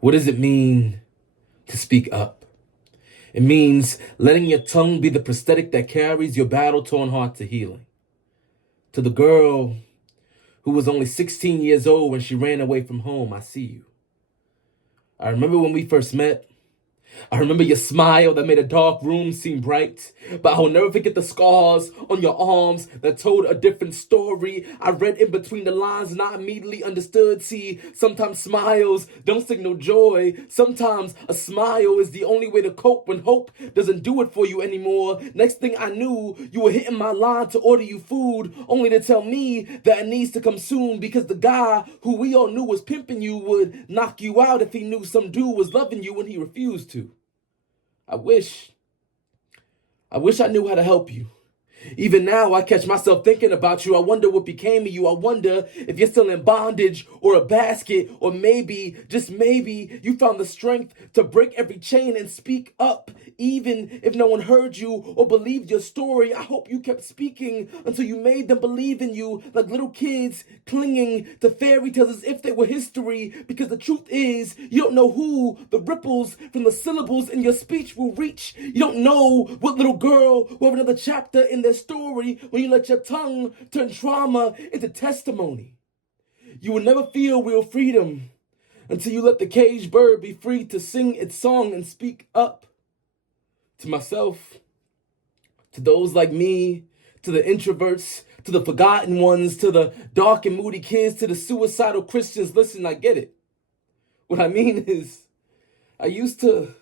What does it mean to speak up? It means letting your tongue be the prosthetic that carries your battle-torn heart to healing. To the girl who was only 16 years old when she ran away from home, I see you. I remember when we first met. I remember your smile that made a dark room seem bright, but I'll never forget the scars on your arms that told a different story. I read in between the lines and I immediately understood. See, sometimes smiles don't signal joy. Sometimes a smile is the only way to cope when hope doesn't do it for you anymore. Next thing I knew, you were hitting my line to order you food, only to tell me that it needs to come soon because the guy who we all knew was pimping you would knock you out if he knew some dude was loving you when he refused to. I wish I knew how to help you. Even now, I catch myself thinking about you. I wonder what became of you. I wonder if you're still in bondage or a basket, or maybe, just maybe, you found the strength to break every chain and speak up. Even if no one heard you or believed your story, I hope you kept speaking until you made them believe in you, like little kids clinging to fairy tales as if they were history. Because the truth is, you don't know who the ripples from the syllables in your speech will reach. You don't know what little girl will have another chapter in their story when you let your tongue turn trauma into testimony. You will never feel real freedom until you let the caged bird be free to sing its song and speak up. To myself, to those like me, to the introverts, to the forgotten ones, to the dark and moody kids, to the suicidal Christians, listen, I get it. What I mean is, I used to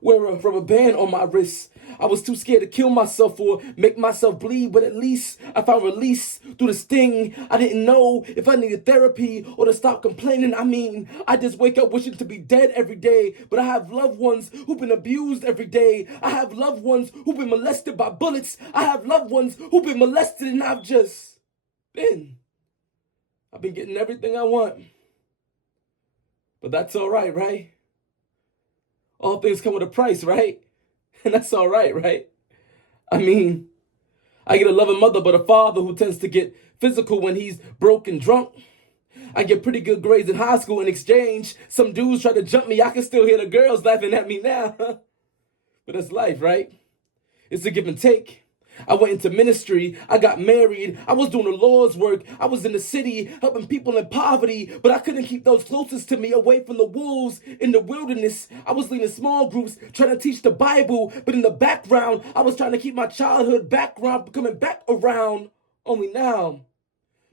wear a rubber band on my wrist. I was too scared to kill myself or make myself bleed, but at least I found release through the sting. I didn't know if I needed therapy or to stop complaining. I mean, I just wake up wishing to be dead every day, but I have loved ones who've been abused every day. I have loved ones who've been molested by bullets. I have loved ones who've been molested, and I've been getting everything I want. But that's all right, right? All things come with a price, right? And that's all right, right? I mean, I get a loving mother, but a father who tends to get physical when he's broke and drunk. I get pretty good grades in high school in exchange. Some dudes try to jump me. I can still hear the girls laughing at me now. But that's life, right? It's a give and take. I went into ministry, I got married, I was doing the Lord's work, I was in the city helping people in poverty, but I couldn't keep those closest to me away from the wolves in the wilderness. I was leading small groups, trying to teach the Bible, but in the background, I was trying to keep my childhood background coming back around. Only now,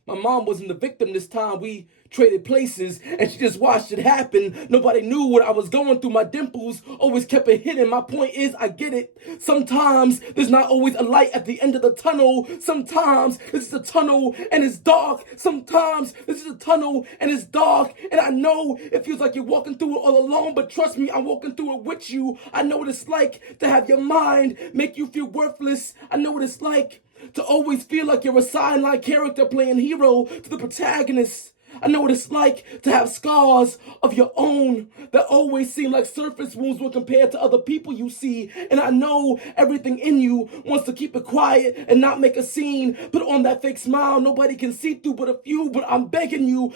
my mom wasn't the victim this time. We traded places and she just watched it happen. Nobody knew what I was going through. My dimples always kept it hidden. My point is, I get it. Sometimes there's not always a light at the end of the tunnel. Sometimes this is a tunnel and it's dark. Sometimes this is a tunnel and it's dark. And I know it feels like you're walking through it all alone, but trust me, I'm walking through it with you. I know what it's like to have your mind make you feel worthless. I know what it's like to always feel like you're a sideline character playing hero to the protagonist. I know what it's like to have scars of your own that always seem like surface wounds when compared to other people you see. And I know everything in you wants to keep it quiet and not make a scene. Put on that fake smile nobody can see through but a few. But I'm begging you,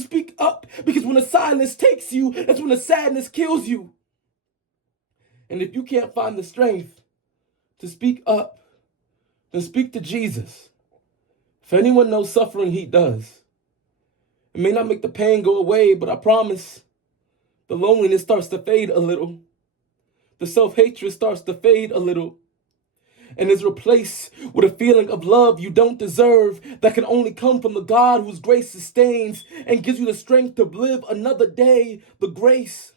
speak up. Because when the silence takes you, that's when the sadness kills you. And if you can't find the strength to speak up, then speak to Jesus. If anyone knows suffering, he does. It may not make the pain go away, but I promise the loneliness starts to fade a little. The self-hatred starts to fade a little. And is replaced with a feeling of love you don't deserve that can only come from the God whose grace sustains and gives you the strength to live another day. The grace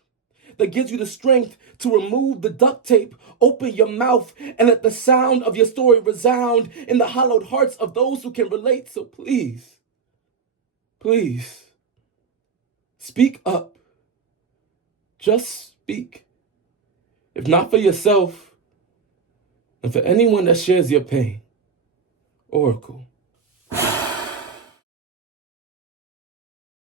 that gives you the strength to remove the duct tape, open your mouth, and let the sound of your story resound in the hollowed hearts of those who can relate. So please, speak up. Just speak. If not for yourself, and for anyone that shares your pain. Oracle.